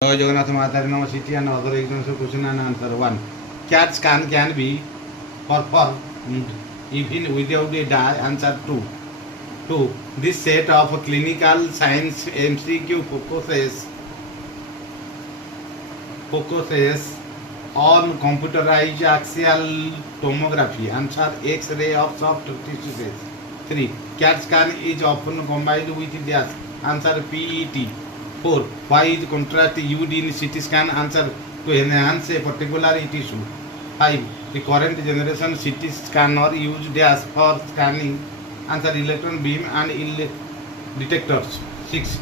Jai Jagannath Matari Namaskar and other examples of question and answer. 1. Cat scan can be performed even without a die. Answer 2. 2. This set of clinical science MCQ focuses on computerized axial tomography. Answer X-ray of soft tissues. 3. CAT scan is often combined with dash. Answer PET. 4. Why is contrast used in CT scan? Answer to enhance a particular tissue. 5. The current generation CT scanner use dash for scanning. Answer electron beam and detectors. 6.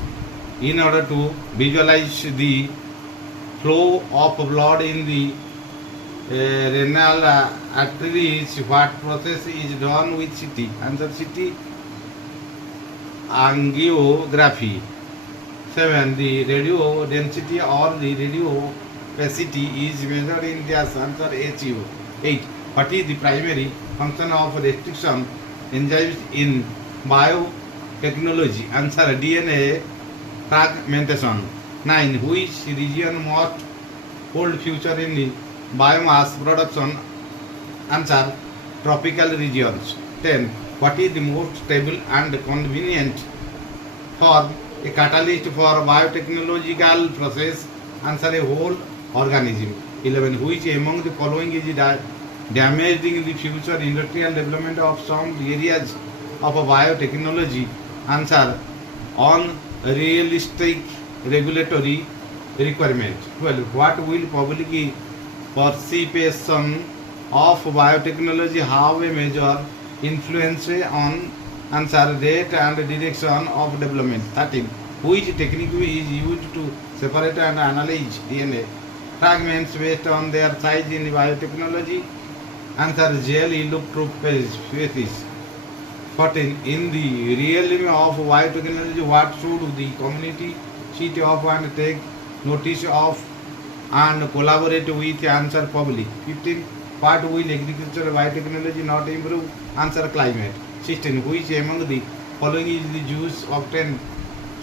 In order to visualize the flow of blood in the renal arteries, what process is done with CT? Answer CT angiography. 7. The radio density or the radio opacity is measured in gas. Answer HU. 8. What is the primary function of restriction enzymes in biotechnology? Answer DNA fragmentation. 9. Which region must hold future in biomass production? Answer tropical regions. 10. What is the most stable and convenient for a catalyst for biotechnological process? Answer a whole organism. 11. Which among the following is damaging the future industrial development of some areas of biotechnology? Answer unrealistic regulatory requirement. 12. What will public participation of biotechnology have a major influence on? Answer rate and direction of development. 13. Which technique is used to separate and analyze DNA fragments based on their size in biotechnology? Answer gel electrophoresis. 14. In the realm of biotechnology, what should the community see of and take notice of and collaborate with? Answer public. 15. What will agriculture biotechnology not improve? Answer climate. 16. Which among the following is the juice obtained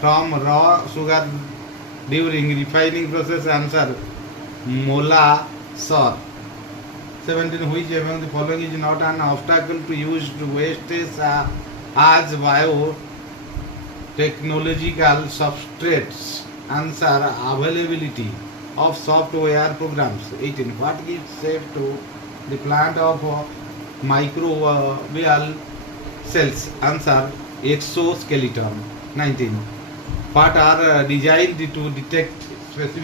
from raw sugar during refining process? Answer molasses. 17. Which among the following is not an obstacle to use wastes as biotechnological substrates? Answer availability of software programs. 18. What gives shape to the plant of microbial cells? Answer exoskeleton. 19. What are designed to detect specific